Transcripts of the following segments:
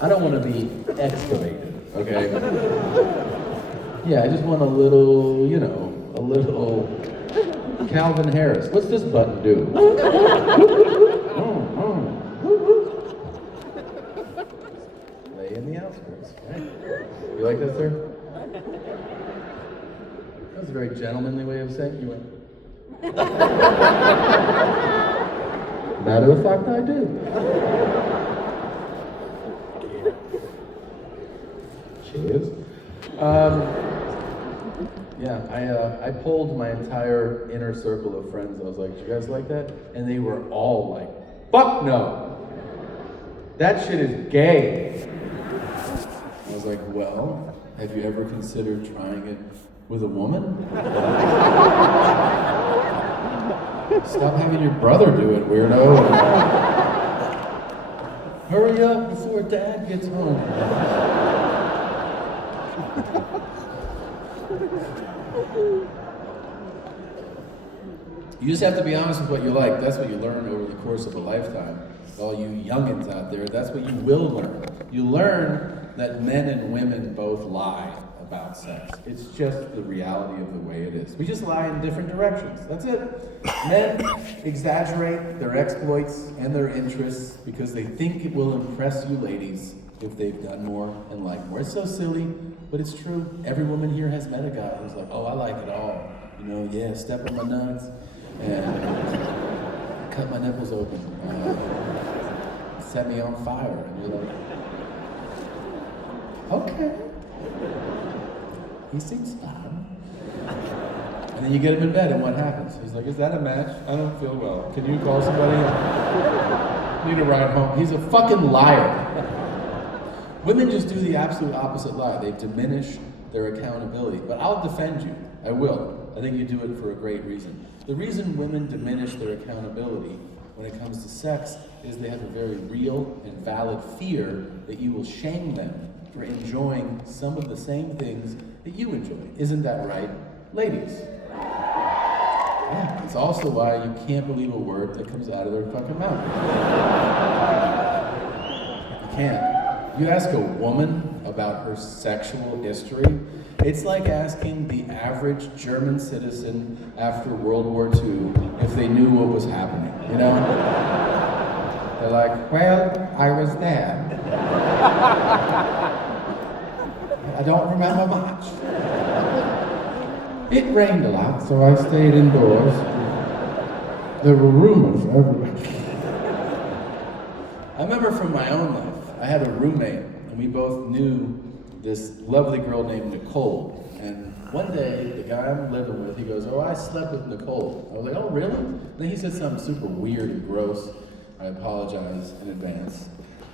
I don't want to be excavated, okay? Yeah, I just want a little, you know, a little Calvin Harris. What's this button do? Lay in the outskirts, right? You like that, sir? That was a very gentlemanly way of saying you went. Matter of fact, I do. Cheers. Yeah, I polled my entire inner circle of friends. I was like, "Do you guys like that?" And they were all like, "Fuck no! That shit is gay." I was like, "Well, have you ever considered trying it with a woman?" Stop having your brother do it, weirdo. Hurry up before Dad gets home. You just have to be honest with what you like. That's what you learn over the course of a lifetime. All you youngins out there, that's what you will learn. You learn that men and women both lie about sex. It's just the reality of the way it is. We just lie in different directions. That's it. Men exaggerate their exploits and their interests because they think it will impress you ladies if they've done more and like more. It's so silly, but it's true. Every woman here has met a guy who's like, "Oh, I like it all. You know, yeah, step on my nuts and cut my nipples open, set me on fire." And you're like, "Okay. He seems fun." And then you get him in bed, and what happens? He's like, "Is that a match? I don't feel well. Can you call somebody? Need a ride home." He's a fucking liar. Women just do the absolute opposite lie. They diminish their accountability. But I'll defend you. I will. I think you do it for a great reason. The reason women diminish their accountability when it comes to sex is they have a very real and valid fear that you will shame them for enjoying some of the same things that you enjoy. Isn't that right, ladies? Yeah, it's also why you can't believe a word that comes out of their fucking mouth. You can't. You ask a woman about her sexual history, it's like asking the average German citizen after World War II if they knew what was happening, you know? They're like, "Well, I was there. I don't remember much. It rained a lot, so I stayed indoors. There were rumors everywhere." I remember from my own life, I had a roommate, and we both knew this lovely girl named Nicole. And one day, the guy I'm living with, he goes, "Oh, I slept with Nicole." I was like, "Oh, really?" And then he said something super weird and gross. I apologize in advance.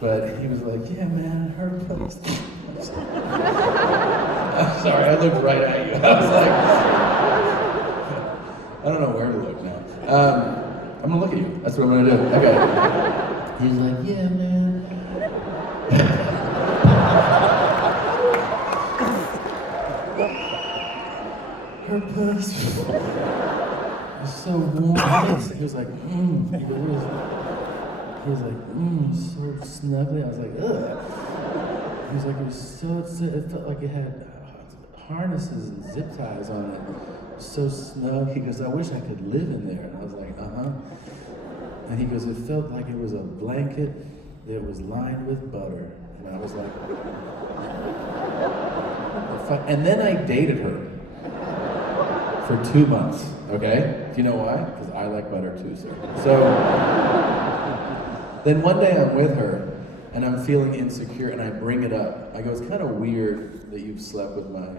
But he was like, "Yeah, man, her place." I'm sorry, I looked right at you. I was like, I don't know where to look now. I'm gonna look at you. That's what I'm gonna do. Okay. He's like, "Yeah, man." Her pussy was so warm. He was like, He was like, so snuggly. I was like, ugh. He was like, it felt like it had harnesses and zip ties on it. So snug. He goes, "I wish I could live in there." And I was like, "Uh-huh." And he goes, "It felt like it was a blanket that was lined with butter." And I was like, and then I dated her for 2 months, okay? Do you know why? Because I like butter too, sir. So, then one day I'm with her, and I'm feeling insecure, and I bring it up. I go, "It's kind of weird that you've slept with my,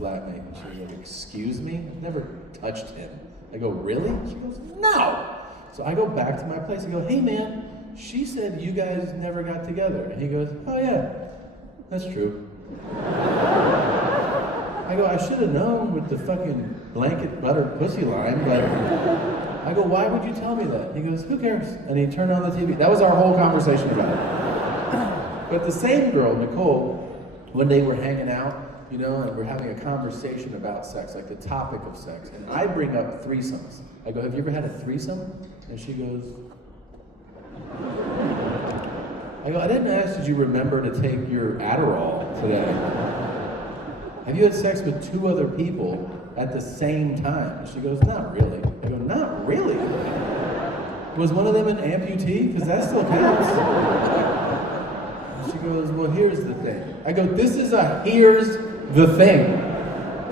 flatmate." And she was like, "Excuse me? I've never touched him." I go, "Really?" She goes, "No." So I go back to my place and go, "Hey man, she said you guys never got together." And he goes, "Oh yeah, that's true." I go, "I should have known with the fucking blanket buttered pussy line, but..." I go, "Why would you tell me that?" He goes, "Who cares?" And he turned on the TV. That was our whole conversation about it. But the same girl, Nicole, one day we're hanging out, and we're having a conversation about sex, like the topic of sex. And I bring up threesomes. I go, "Have you ever had a threesome?" And she goes, I go, I didn't ask, did you remember to take your Adderall today? Have you had sex with 2 other people at the same time? And she goes, not really. I go, not really? Was one of them an amputee? Because that still counts. And she goes, well, here's the thing. I go, this is a here's the thing.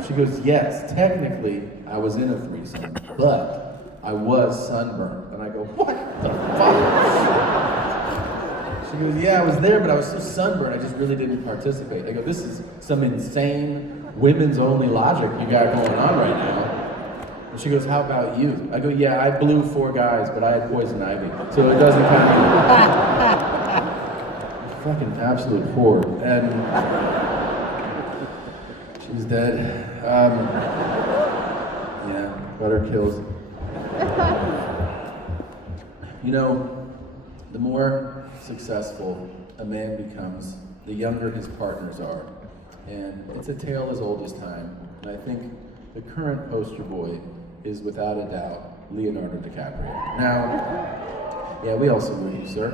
She goes, yes, technically I was in a threesome, but I was sunburned. And I go, what the fuck? She goes, yeah, I was there, but I was so sunburned, I just really didn't participate. I go, this is some insane women's only logic you got going on right now. And she goes, how about you? I go, yeah, I blew 4 guys, but I had poison ivy, so it doesn't count. Fucking absolute whore. And she's dead. Yeah, butter kills. You know, the more successful a man becomes, the younger his partners are. And it's a tale as old as time. And I think the current poster boy is without a doubt Leonardo DiCaprio. Now, yeah, we all salute you, sir.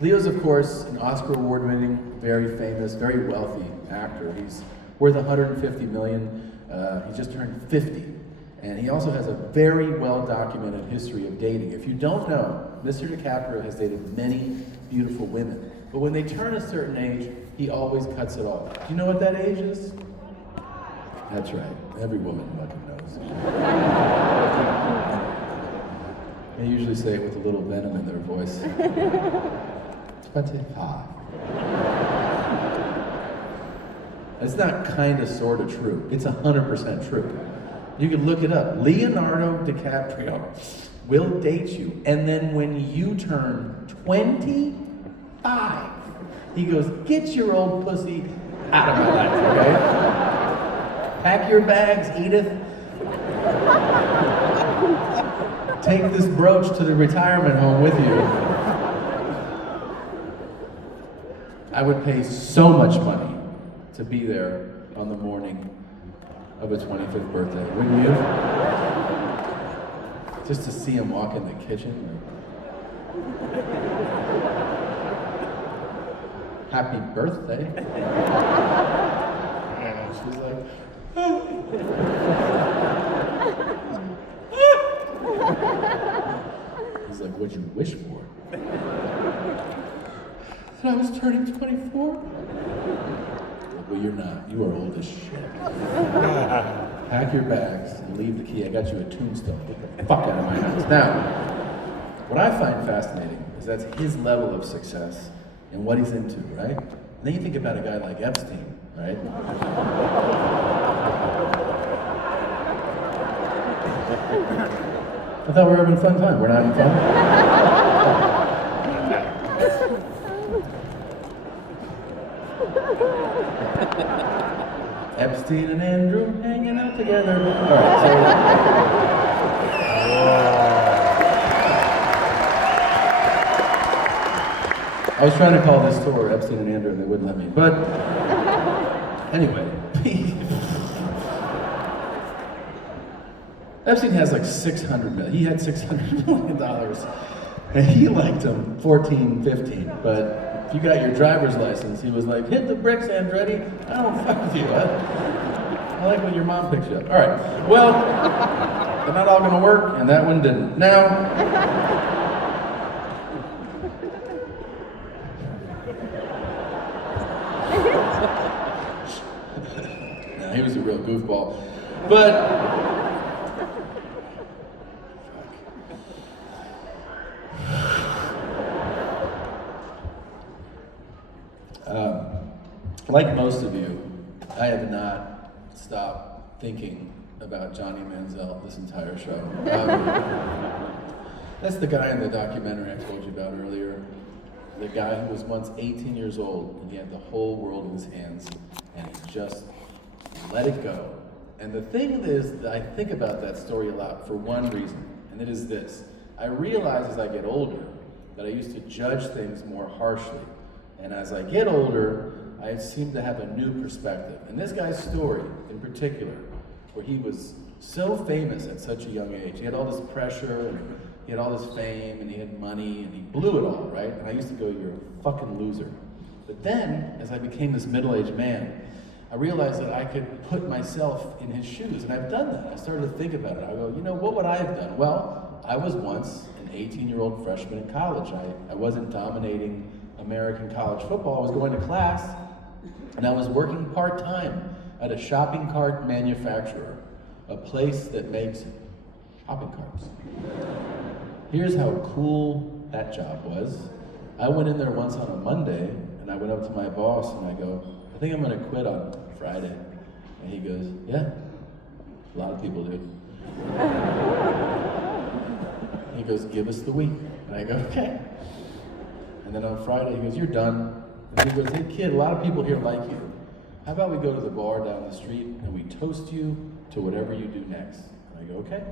Leo's, of course, an Oscar award-winning, very famous, very wealthy actor. He's worth $150 million. He just turned 50. And he also has a very well-documented history of dating. If you don't know, Mr. DiCaprio has dated many beautiful women. But when they turn a certain age, he always cuts it off. Do you know what that age is? That's right. Every woman fucking knows. They usually say it with a little venom in their voice. 25. It's not kind of sort of true. It's 100% true. You can look it up. Leonardo DiCaprio will date you, and then when you turn 25, he goes, get your old pussy out of my life, okay? Pack your bags, Edith. Take this brooch to the retirement home with you. I would pay so much money to be there on the morning of a 25th birthday, wouldn't you? Just to see him walk in the kitchen. Happy birthday. And she's like, he's like, what'd you wish for? That I was turning 24? Well, you're not. You are old as shit. Pack your bags and leave the key. I got you a tombstone. Get the fuck out of my house. Now, what I find fascinating is that's his level of success and what he's into, right? And then you think about a guy like Epstein, right? I thought we were having a fun time. We're not having fun? Epstein and Andrew hanging out together. All right, I was trying to call this tour Epstein and Andrew and they wouldn't let me. But anyway, Epstein has like 600 million. He had $600 million. And he liked him 14, 15. But if you got your driver's license, he was like, hit the bricks, Andretti. I don't fuck with you. I like when your mom picks you up. All right. Well, they're not all going to work, and that one didn't. Now, he was a real goofball. But like most of you, I have not stopped thinking about Johnny Manziel this entire show. That's the guy in the documentary I told you about earlier. The guy who was once 18 years old and he had the whole world in his hands and he just let it go. And the thing is that I think about that story a lot for one reason, and it is this. I realize as I get older that I used to judge things more harshly. And as I get older, I seem to have a new perspective. And this guy's story in particular, where he was so famous at such a young age, he had all this pressure, and He had all this fame and he had money and he blew it all, right? And I used to go, you're a fucking loser. But then, as I became this middle-aged man, I realized that I could put myself in his shoes, and I've done that. I started to think about it. I go, you know, what would I have done? Well, I was once an 18-year-old freshman in college. I wasn't dominating American college football. I was going to class, and I was working part-time at a shopping cart manufacturer, a place that makes shopping carts. Here's how cool that job was. I went in there once on a Monday, and I went up to my boss, and I go, I think I'm gonna quit on Friday. And he goes, yeah, a lot of people do. He goes, give us the week. And I go, okay. And then on Friday, he goes, you're done. And he goes, hey kid, a lot of people here like you. How about we go to the bar down the street and we toast you to whatever you do next? And I go, okay.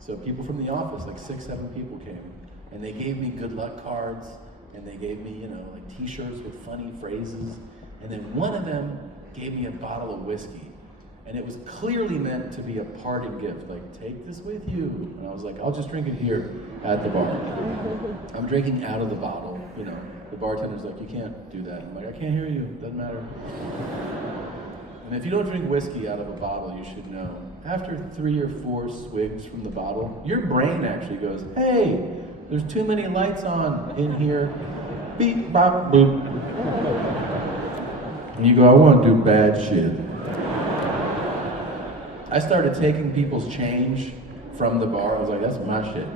So people from the office, like 6, 7 people came. And they gave me good luck cards. And they gave me, you know, like t-shirts with funny phrases. And then one of them gave me a bottle of whiskey. And it was clearly meant to be a parting gift, like, take this with you. And I was like, I'll just drink it here at the bar. I'm drinking out of the bottle, you know. The bartender's like, you can't do that. I'm like, I can't hear you, doesn't matter. And if you don't drink whiskey out of a bottle, you should know. After 3 or 4 swigs from the bottle, your brain actually goes, hey, there's too many lights on in here. Beep, bop, boop. And you go, I want to do bad shit. I started taking people's change from the bar. I was like, that's my shit.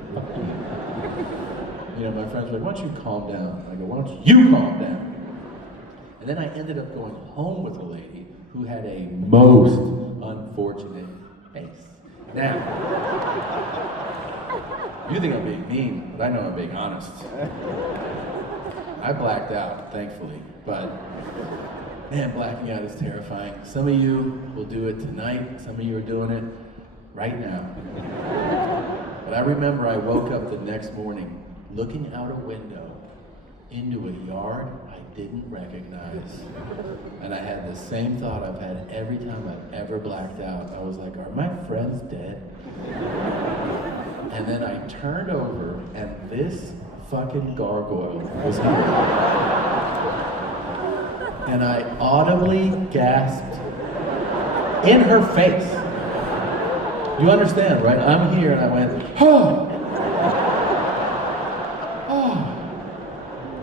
You know, my friends were like, why don't you calm down? I go, why don't you calm down? And then I ended up going home with a lady who had a most unfortunate face. Now, you think I'm being mean, but I know I'm being honest. I blacked out, thankfully, but man, blacking out is terrifying. Some of you will do it tonight, some of you are doing it right now. But I remember I woke up the next morning looking out a window into a yard I didn't recognize. And I had the same thought I've had every time I've ever blacked out. I was like, are my friends dead? And then I turned over and this fucking gargoyle was here. And I audibly gasped in her face. You understand, right? I'm here and I went, oh! Oh!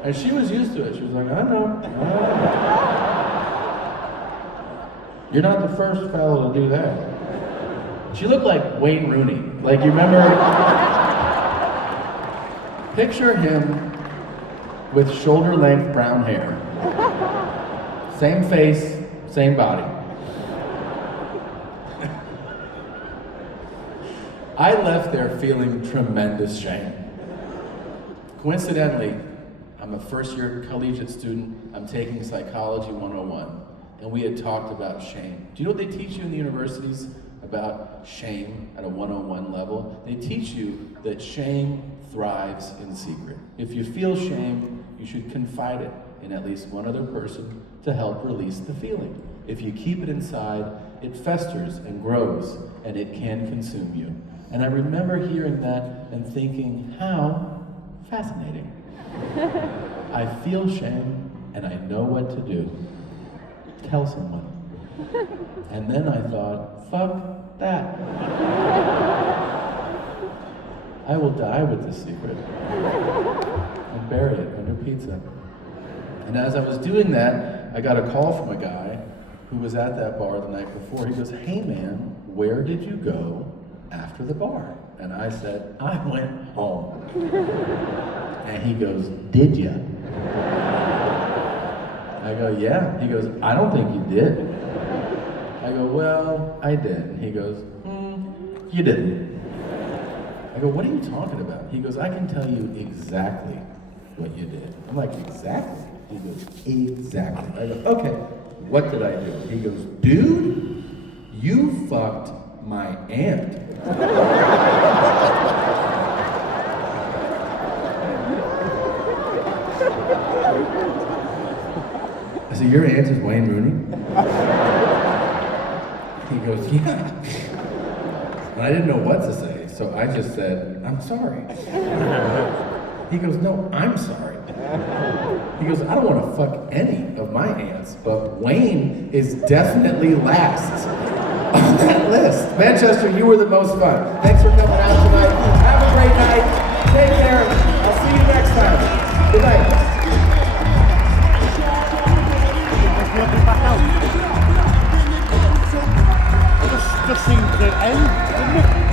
And she was used to it. She was like, I know. You're not the first fellow to do that. She looked like Wayne Rooney. Like, you remember? Picture him with shoulder-length brown hair. Same face, same body. I left there feeling tremendous shame. Coincidentally, I'm a first-year collegiate student. I'm taking Psychology 101, and we had talked about shame. Do you know what they teach you in the universities about shame at a 101 level? They teach you that shame thrives in secret. If you feel shame, you should confide it in at least one other person to help release the feeling. If you keep it inside, it festers and grows, and it can consume you. And I remember hearing that and thinking, how fascinating. I feel shame, and I know what to do. Tell someone. And then I thought, fuck that. I will die with this secret and bury it under pizza. And as I was doing that, I got a call from a guy who was at that bar the night before. He goes, hey man, where did you go after the bar? And I said, I went home. And he goes, did ya? I go, yeah. He goes, I don't think you did. I go, well, I did. And he goes, you didn't. I go, what are you talking about? He goes, I can tell you exactly what you did. I'm like, exactly? He goes, exactly. I go, okay, what did I do? He goes, dude, you fucked my aunt. I said, your aunt is Wayne Rooney? He goes, yeah. And I didn't know what to say. So I just said, I'm sorry. He goes, no, I'm sorry. He goes, I don't want to fuck any of my aunts, but Wayne is definitely last on that list. Manchester, you were the most fun. Thanks for coming out tonight. Have a great night. Take care. I'll see you next time. Good night. Just seemed to end, didn't it?